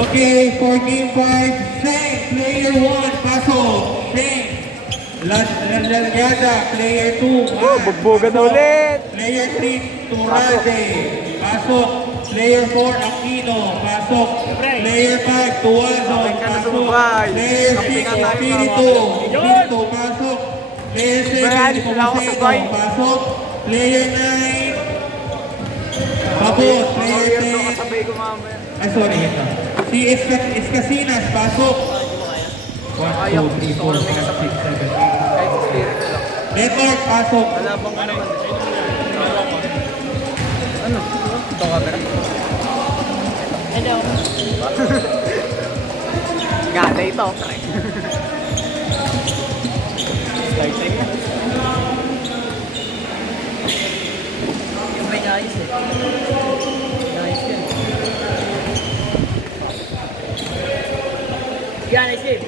Okay, for game 5, Shane, player 1, pasok. Shane. Lalyada, player 2, Bugbugan na ulit. Player 3, Turade. Pasok. Player 4, Aquino. Pasok. Player 5, Tuazon. Pasok. Player 6, Espiritu. Espiritu, pasok. Player 7, Pomoceno. Pasok. Player 9, Babos. Player 10, ay sorry, ito. Si Escasinas, pasok. 1, 2, 3, 4, 5, 6, 7, 8. Network, pasok. Wala bang ano naman? Ano? Ito camera? Hello. Gana ito, pre. Start time na. Yung may ayos eh. Ayos yan. Yan, ayos eh.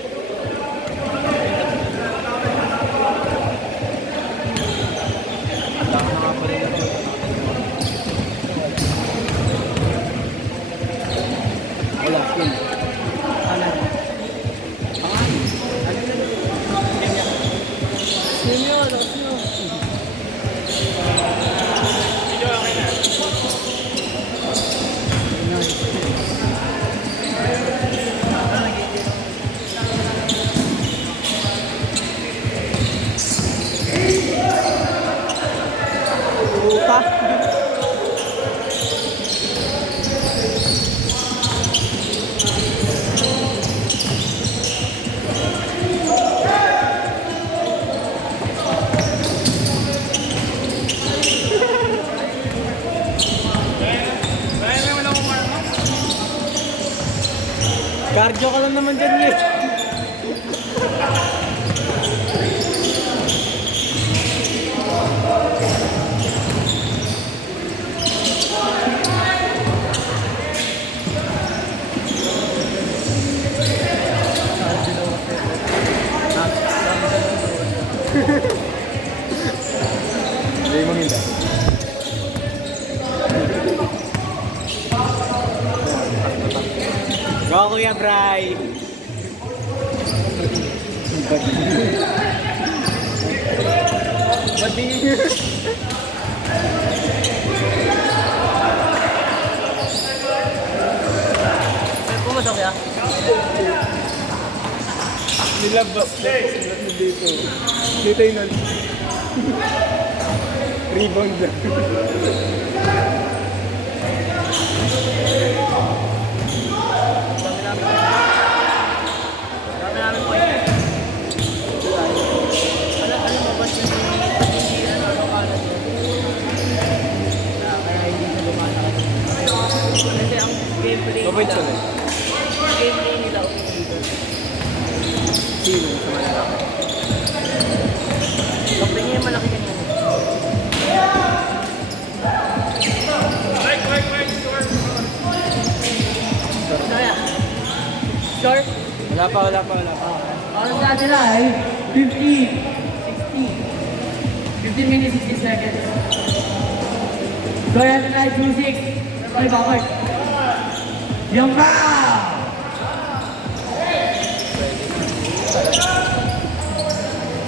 Wala, yun. Ano? Senyor, senyor. Puta. Cardio ka lang naman dyan, eh. Hindi mo hindi. Go, Kuya Bray! Pati Pumasok ya? nilabas na sila dito. Dito yun. Rebound lang. Dami namin point. Alam mo ba siya hindi ano kanan yun? Kaya hindi siya lumakas. Kasi ang gameplay Mabait nila, sila. gameplay nila umiigot. Sino sa malalaki? Kapag niya yung malaki kanina. Kaya, short. Wala pa. Ano sa atin ay 15, 16, 15 minutes, 60 seconds. Go ahead and 2-6. Ay, backward. Yung ba!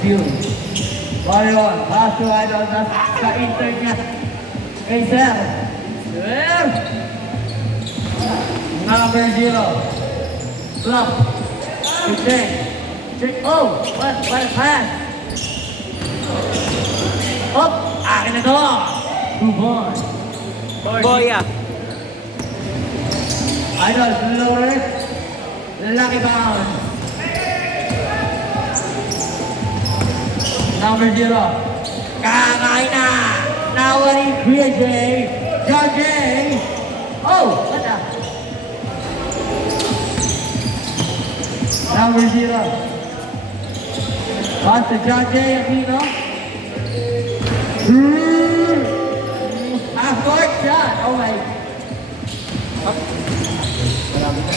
View. Marion, pass to Idol sa intern niya. Kay Sir. Sir! Number 0. Flop. Check. Check. Oh! What pass? Oh! Akin na to! Move on. Boya. Idol, lower it. Lalaki bound. Number 0. Kakain na! Nawari Kuya Jay. John Jay. Oh! What the? Number 0. Pass to John Jay Aquino. Half-court shot. Oh my. Marami na.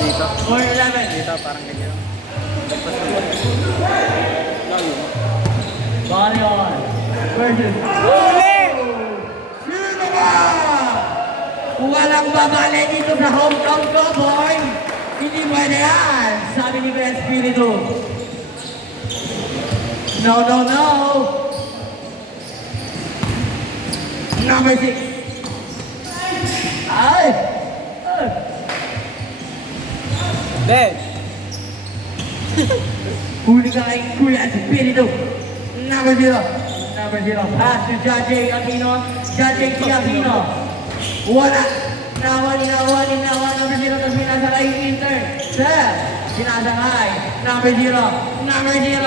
Dito. 4-11. Dito, parang ganyan. Lagpas naman. Lalo. Body on. Versus. Huli! Sino ba? Walang babali dito sa hometown ko, boy! Hindi pwede yan! Sabi ni Kuya Espiritu. No, no, no! Number 6. Ay! Ben! Huli ka kay Kuya Espiritu. Number 0. Number 0. Pass to Judge Aquino. Judge Aquino. Wala. Nawali. Number 0. Tapos sinasakay yung intern. Sir. Sinasakay. Number 0. Number 0.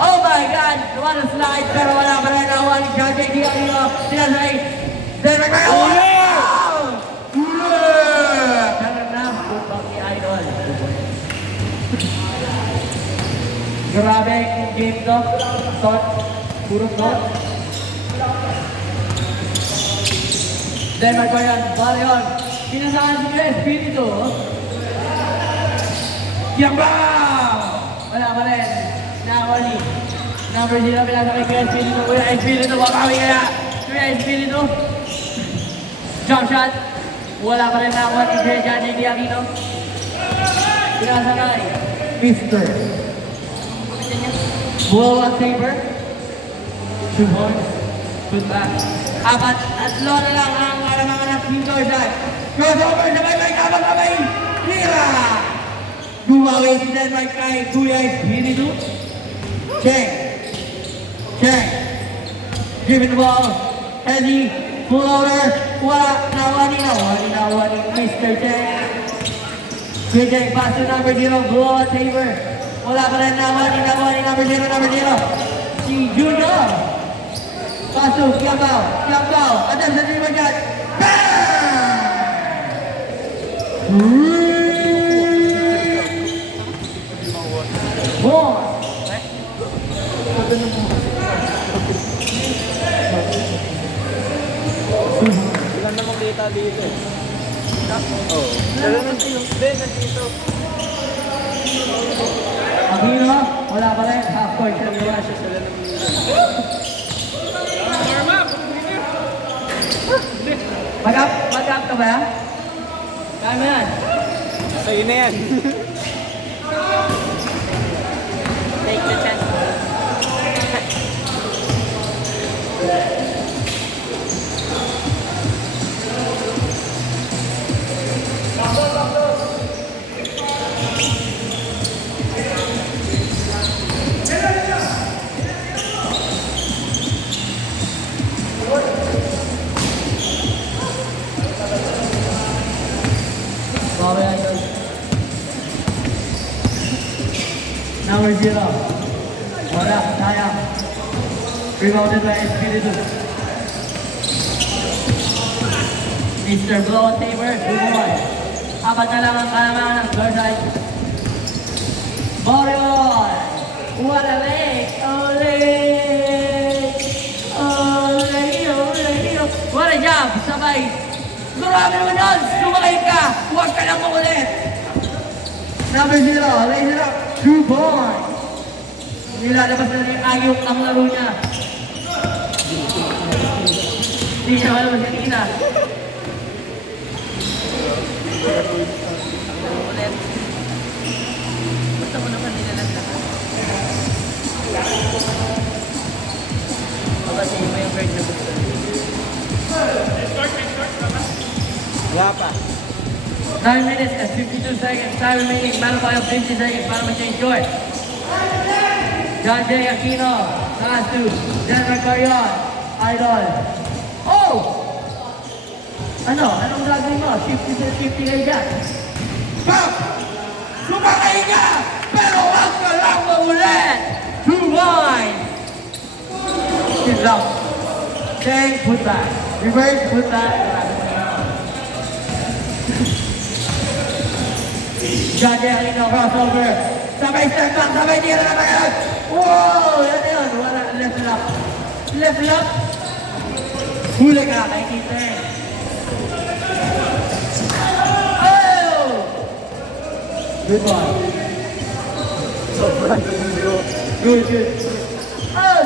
Oh my God! What a slide. Pero wala pa rin. Nawali. Judge Aquino. Sinasakay. Then Huli! Huli! Pero na. Upang ni Idol. Grabe yung game to. Tot. Puro tot. Denmark pa yan. Bala yun. Pinasahan si Kuya Espiritu. Yambang! Wala pa rin. Nakawali. Number 0 pinasa kay Kuya Espiritu. Kuya Espiritu. Wapawi kaya. Kuya Espiritu. Jump shot. Wala pa rin nakawali. Kuya Jaddy Aquino. Pinasa kay Mr. Blowout saber. 2 points. Put back. Apat at lona lang ang mga dito dyan. Crossover, sabay-bay, kabang-kabay. Tira! Gumawi si Denmark kay Kuya Espiritu. Check. Give it the ball. Heavy. Floater. Wala. Nawali. Mr. Check. Good Check. Pass to number 0. Blowout saber. Wala pa rin nawali. Number 0. Si Junior. Pasok, Kiambao. Atas sa lima dyan. Bang! Ilan namang data dito? Oo. Pero nandito. Ben, nandito. Aquino, wala pa rin. Half court. Mag-up ka ba? Kaya mo yan. Sa'yo na yan. Take the chance. Number 0. Wala, sayang. Rebounded by Espiritu. Mr. Blowout Saber, 2 points. Apat na lang ang kalamangan ng third side. Borion! What a leg! Ole! What a job! Sabay! Marami naman doon! Sumakay ka! Huwag ka lang makulit! Number 0, lays it up. 2 points. Nilalabas na rin ayok ang laro niya. Hindi siya malabas kanina. Ulit. Basta mo naman nilalag lahat. Kasi may break na gusto. Wala pa. 9 minutes and 52 seconds. Time remaining. Meron tayo 50 seconds para mag-change court. John J. Aquino. Pass to Denmark Carion. Idol. Oh! Anong gagawin mo? 50 kayo dyan. Pop! Sumakay ka! Pero huwag ka lang maulit! 2 points! Good luck. Change, put back. Reverse, put back. Judge Aquino, crossover. Sabay step back, sabay tira na kayo. Wow! Yan yun. Wala. Left lock. Left lock. Huli ka kay Ethan. Oh! Good one. Sobrang gulo. Good. Oh!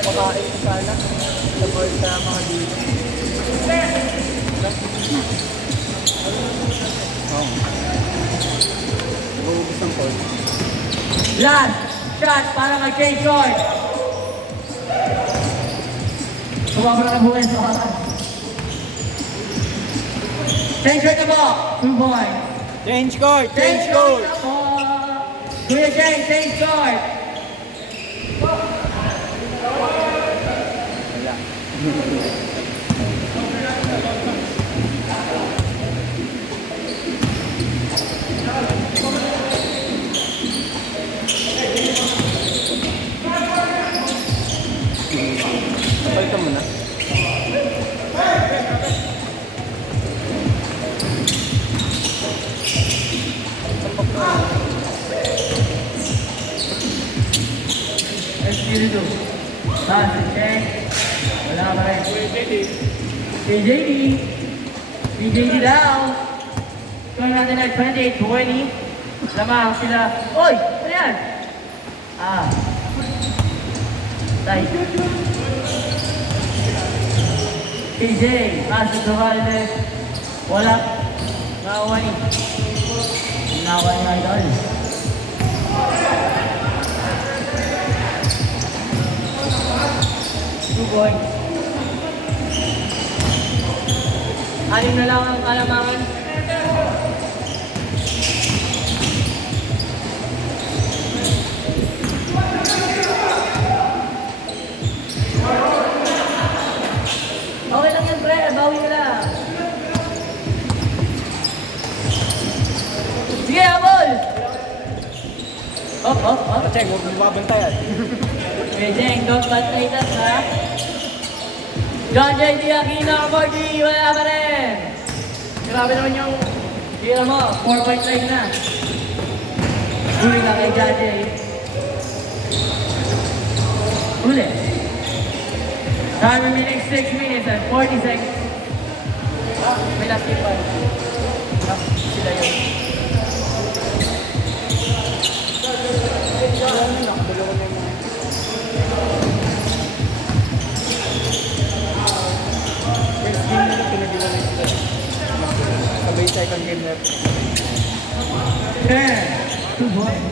Pakain sana. Support sa mga dito. Oo. Nag-uubos ng court. Last shot para mag-change court. Sumabra na buhay sa oras. Change court na po. 2 points. Change court! Change court! na po. Kuya Jane, change court. Wala. Palitan mo na. Espiritu. Pass to Jane. Wala pa rin. PJD. PJD daw. Score natin ay 28-20. Lamang sila. Oy! Ano yan? Ah. Tay. PJ. Pass to Duvalde. Wala. Nakawa ni. Nakawa ni Idol. Boy. Anim na lang ang kalamangan. Okay lang yan, pre. Bawi ka lang. Sige, habol! Hop, hop, hop. Check, huwag mo mabantayan. Medyo don't bantay na ha. John J. D. Aquino, 4G, wala pa rin. Grabe naman yung hero mo, 4.9 na. Uli na kay John J. Uli. Time remaining 6 minutes and 40 seconds. May last game pa. Sila yun. First game nila pinag-iwalay sila. Sabay second game left. 10. 2 points.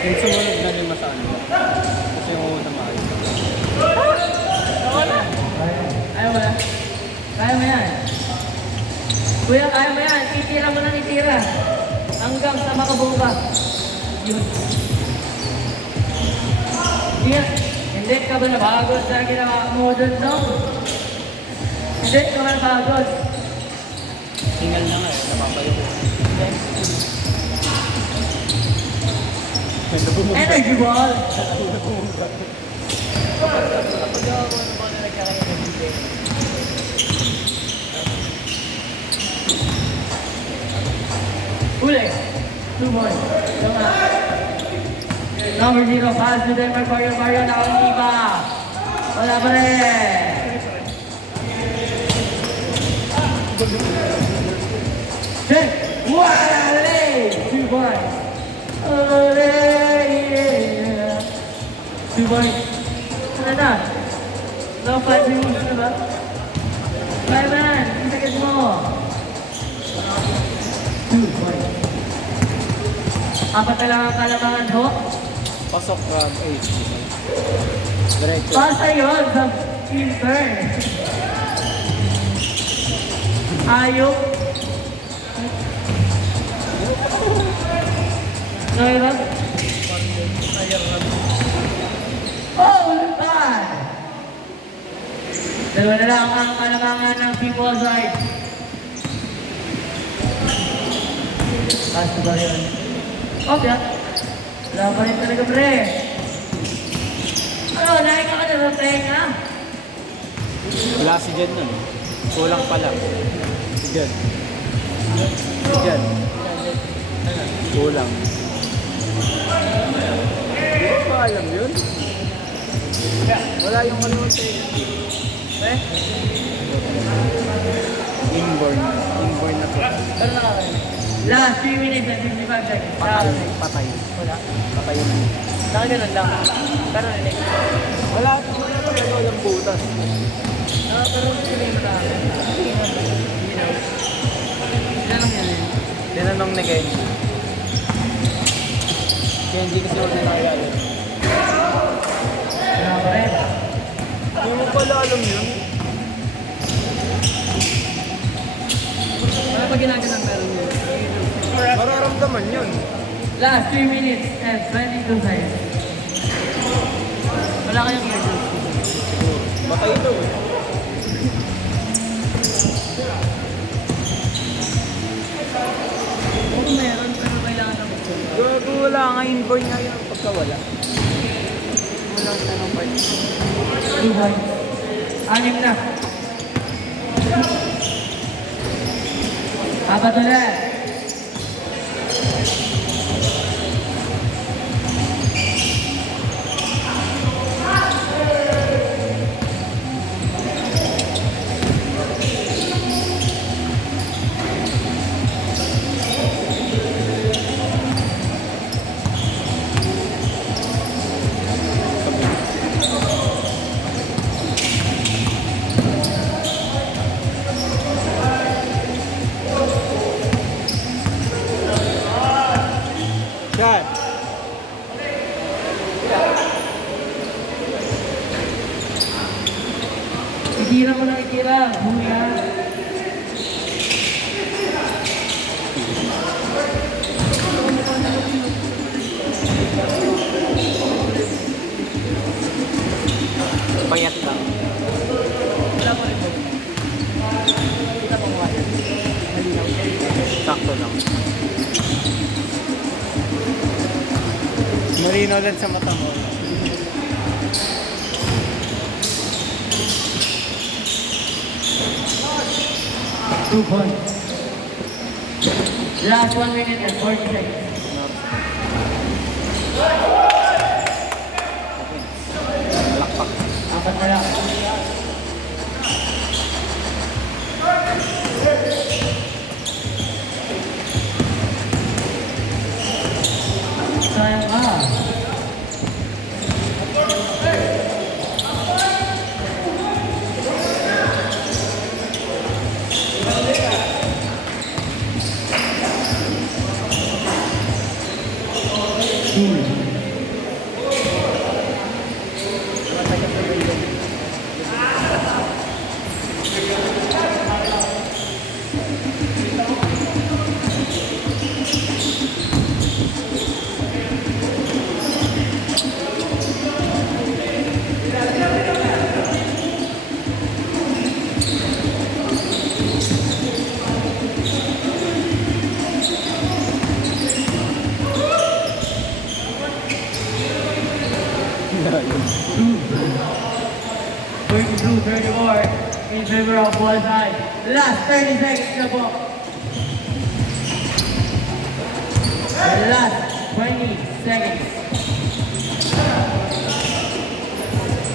Yung sumunod na lima sa ano. Kasi yung una maayos. Ayaw mo na. Kaya mo yan. Kuya, kaya mo yan. Itira mo lang itira. Hanggang sa makabuo ka. Yun. Hindi ka ba nabagod sa ginawa mo dun, no? Hindi ka ba nabagod? Singal na nga eh. Napapayo ko. Energy ball! Uli! 2 points. Number 0, pass to Denmark, Mario, nakalimutan pa. Wala pa rin. Check! Wala rin! 2 points. Yeah. 2 points. Ano na? No, 5 minutes na ba? 5 man! Ang sakit mo! 2 points. Apat na lang ang kalamangan ho. Pasok round 8. Diretso. Pasa yun sa team turn. Ayok. Nairap. Oh, ulpan! Dalawa na lang ang kalamangan ng people side. Pass ba yun? Okay. Wala pa rin talaga, pre. Ano, nahin ka na sa tenga? Wala si Jen nun. Kulang pa lang. Si Jen. Si Jen. Kulang. Hindi ko pa alam yun. Wala yung ano eh? Inborn. Inborn na po. Pero nakakain. Last 3 minutes and 55 seconds. Patay. Wala. Patay na. Saka ganun lang. Pero rinig. Wala pa rin walang butas. Pero hindi mo na. Sila lang yan eh. Tinanong ni Kenji. Kenji kasi huwag na nakilala. Wala pa rin. Hindi mo pala alam yun. Wala pa ginaganan pero yun. Mararamdaman yun. Last 3 minutes and 22 seconds. Wala kayong earbuds. Patay ito eh. Oo, meron pero kailangan na mag-check. Gago wala nga inboy nga yun pagka wala. Wala sa ng part. 2 points. 6 na. Apat ulit. Shot! Itira mo na itira. Buya. Payat lang. Wala pa rin po. Kita pang wala. Malinaw. Sakto lang. Marino lang sa mata mo. Two points. Last 1 minute and 40 seconds. Lakpak. Apat na lang. Sayang ka. Thirty-two, 34 in favor of Bullseye. Last 30 seconds na po. The last 20 seconds.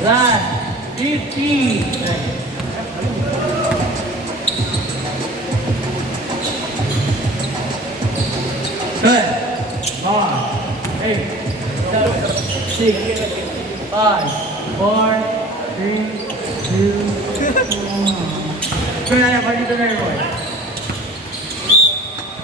Last 50 seconds. Good. 5, 8, 7, 6, 5, 4, 3, 2, 1. Kaya na, pag dito na yun.